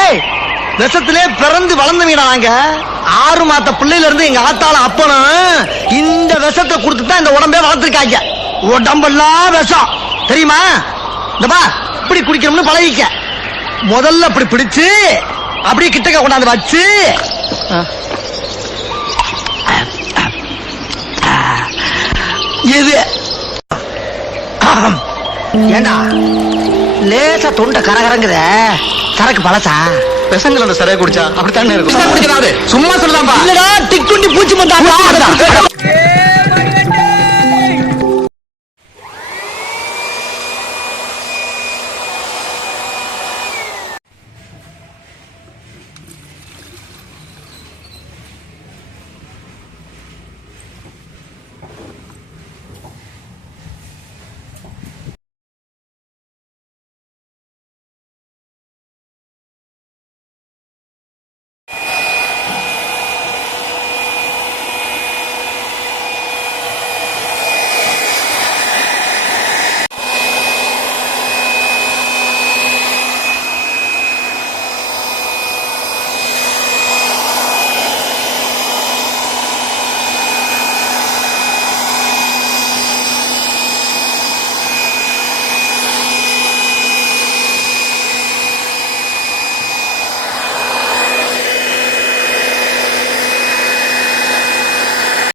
டேய் விஷத்திலே பிறந்து வளர்ந்தவீடா நாங்க ஆறு மாத்த பிள்ளையில இருந்து எங்க ஆத்தால அப்பனும் இந்த விஷத்தை கொடுத்து தான் இந்த உடம்பே வளர்த்துருக்காங்க. உடம்பெல்லாம் விஷம். தெரியுமா? இந்தப்பா இப்படி குடிக்கணும்னு பழகிக்க. முதல்ல அப்படி பிடிச்சு அப்படியே கிட்டக்க கொண்டாந்து வச்சு. இது. ஏண்டா? லேசா தொண்டை கரகரங்குத. சரக்கு பழசா? பெசங்கள் அந்த சரியா குடிச்சா அப்படித்தானே இருக்கும்? சும்மா டிக்குண்டி பூச்சி மந்தாடா